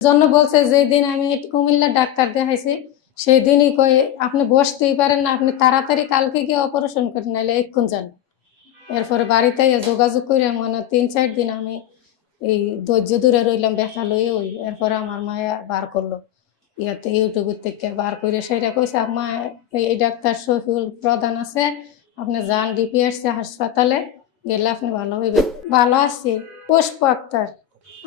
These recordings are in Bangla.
জন্য বলছে, যেদিন আমি কুমিল্লা ডাক্তার দেখাইছি সেই দিনই কয়ে, আপনি বসতেই পারেন না, আপনি তাড়াতাড়ি কালকে গিয়ে অপারেশন করে নাইলে এক্ষুন যান। এরপরে বাড়িতে যোগাযোগ করে মানে তিন চার দিন আমি এই ধৈর্য দূরে রইলাম, ব্যথা লয়ে ওই, এরপরে আমার মায়া বার করল। ইয়াতে ইউটিউবের থেকে বার করে সেটা কইছে আমা এই ডাক্তার শফিউল প্রধান আছে, আপনি যান ডিপিএসসি হাসপাতালে, গেলে আপনি ভালো হইবে ভালো আছি, পুষ্প আক্তার,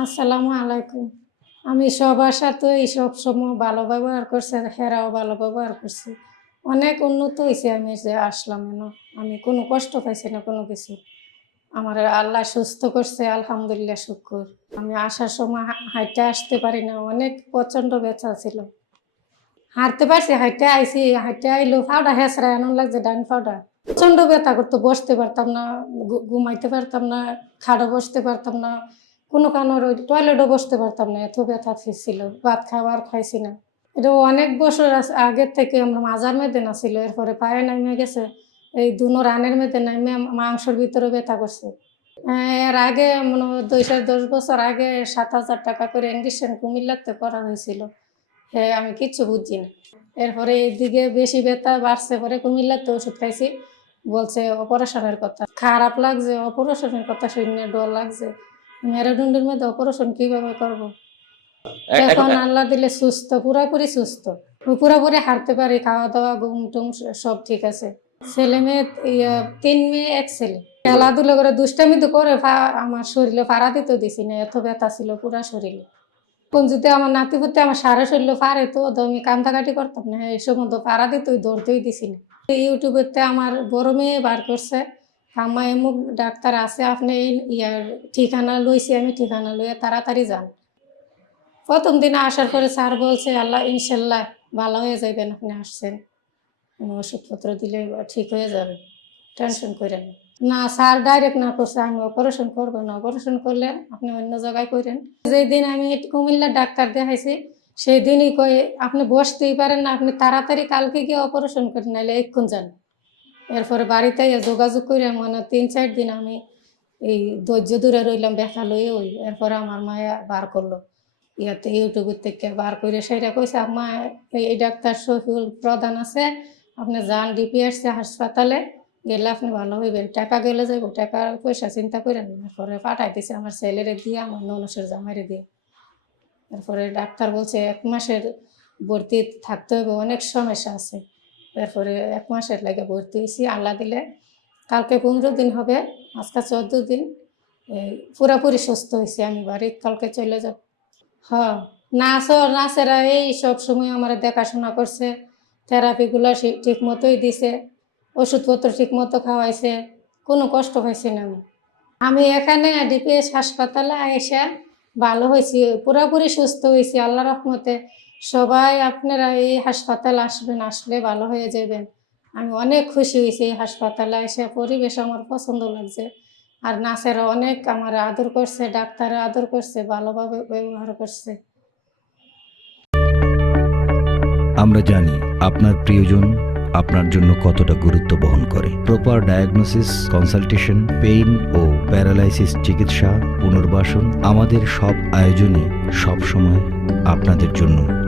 আসসালামু আলাইকুম। আমি সবার সাথে সব সময় ভালো ব্যবহার করছে হেরাও ভালো ব্যবহার করছি। অনেক উন্নত হয়েছে আমি যে আসলাম এন আমি কোনো কষ্ট পাইছি না কোনো কিছু। আমার আল্লাহ সুস্থ করছে, আলহামদুলিল্লাহ, শুক্র। আমি আসার সময় হা- হাঁটতে আসতে পারি না, অনেক প্রচণ্ড ব্যথা ছিল। হাঁটতে পারছি, হাইটে আইছি, হাইটে আইলো ফাউডা হেসরা এমন লাগছে, ডান ফাউডা প্রচণ্ড ব্যথা করতো, বসতে পারতাম না ঘুমাইতে পারতাম না, খাড়ো বসতে পারতাম না। কোনো কানোর ওই টয়লেটও বসতে পারতাম না এত ব্যথা ছিল ভাত খাবার খাইছি না। এটা অনেক বছর আগের থেকে আমরা মাজার মেদে না ছিল এরপরে পায়ে নামে গেছে এই দুনো রানের মেদে নামে মাংসর ভিতরে ব্যথা করছে। হ্যাঁ, এর আগে মনে দুই চার দশ বছর আগে সাত হাজার টাকা করে ইঞ্জেকশন কুমিল্লাতে করা হয়েছিল। হ্যাঁ আমি কিচ্ছু বুঝছি না। এরপরে এইদিকে বেশি ব্যথা বাড়ছে পরে কুমিল্লাতে ওষুধ খাইছি বলছে অপারেশনের কথা। খারাপ লাগছে অপারেশনের কথা শুনে ডর লাগছে। মেরুদণ্ডের মধ্যে অপারেশন কীভাবে করব? এখন আল্লাহ দিলে সুস্থ পুরাপুরি সুস্থ। পুরাপুরি হাঁটতে পারি খাওয়া দাওয়া ঘুম টুম সব ঠিক আছে। ছেলে মেয়ে তিন মেয়ে এক ছেলে। খেলাধুলা করে দুষ্টামি তো করে আমার শরীরে ফাড়া দিতে দিছি না এত ব্যথা ছিল পুরা শরীরে। কোন যদি আমার নাতি পুতে আমার সারা শরীরে ফাড়ে তো আমি কান্দাকাটি করতাম না এই সময় তো ফাড়া দিতে দৌড়তেই দিছি না। ইউটিউবেতে আমার বড় মেয়ে বার করছে আমার এমুক ডাক্তার আছে, আপনি ইয়ার ঠিকানা লইছি আমি ঠিকানা লইয়া তাড়াতাড়ি যান প্রথম দিনে আসার পরে স্যার বলছে, আল্লাহ, ইনশাল্লাহ ভালো হয়ে যাবেন আপনি আসছেন। ওষুধপত্র দিলে ঠিক হয়ে যাবে, টেনশন করেন না। স্যার ডাইরেক্ট না করছে, আমি অপারেশন করব না। অপারেশন করলে আপনি অন্য জায়গায় করেন যেদিন আমি কুমিল্লার ডাক্তার দেখাইছি সেই দিনই কয়ে আপনি বসতেই পারেন না, আপনি তাড়াতাড়ি কালকে গিয়ে অপারেশন করে নাহলে এক্ষুন যান। এরপরে বাড়িতে যোগাযোগ করে মানে তিন চার দিন আমি এই ধৈর্য দূরে রইলাম, ব্যথা লয়ে ওই, এরপরে আমার মায়া বার করল। ইয়াতে ইউটিউবের থেকে বার করে সেটা কইছে আমা এই ডাক্তার শফিউল প্রধান আছে, আপনি যান ডিপিএসসি হাসপাতালে, গেলে আপনি ভালো হইবেন। টাকা গেলে যাইব, টাকা পয়সা চিন্তা করেন এরপরে পাঠাই দিছে আমার ছেলেরে দিয়ে, আমার ননসের জামাইরে দিয়ে। তারপরে ডাক্তার বলছে, এক মাসের ভর্তি থাকতে হবে অনেক সমস্যা আছে। তারপরে এক মাসের লাগে ভর্তি হয়েছি, আল্লাহ দিলে। কালকে পনেরো দিন হবে, আজকে চোদ্দ দিন। পুরাপুরি সুস্থ হয়েছি আমি বাড়ি কালকে চলে যাব। হ্যাঁ নাচ নাচেরা এই সব সময় আমার দেখাশোনা করছে, থেরাপিগুলো ঠিক মতোই দিছে, ওষুধপত্র ঠিক মতো খাওয়াইছে, কোনো কষ্ট হয়েছে না আমি। আমি এখানে ডিপিএস হাসপাতালে এসে ভালো হয়েছি, পুরোপুরি সুস্থ হয়েছি আল্লাহ রহমতে। সবাই আপনারা এই হাসপাতাল আসবেন, আসলে ভালো হয়ে যাবেন। আমি অনেক খুশি হয়েছি এই হাসপাতালে এসে। পরিবেশ আমার পছন্দ লাগছে। আর নার্সেরা অনেক আমার আদর করছে, ডাক্তাররা আদর করছে, ভালোভাবে ব্যবহার করছে। আমরা জানি আপনার প্রিয়জন আপনার জন্য কতটা গুরুত্ব বহন করে। প্রপার ডায়াগনোসিস কনসালটেশন পেইন ও প্যারালাইসিস চিকিৎসা, পুনর্বাসন আমাদের সব আয়োজনই সব সময় আপনাদের জন্য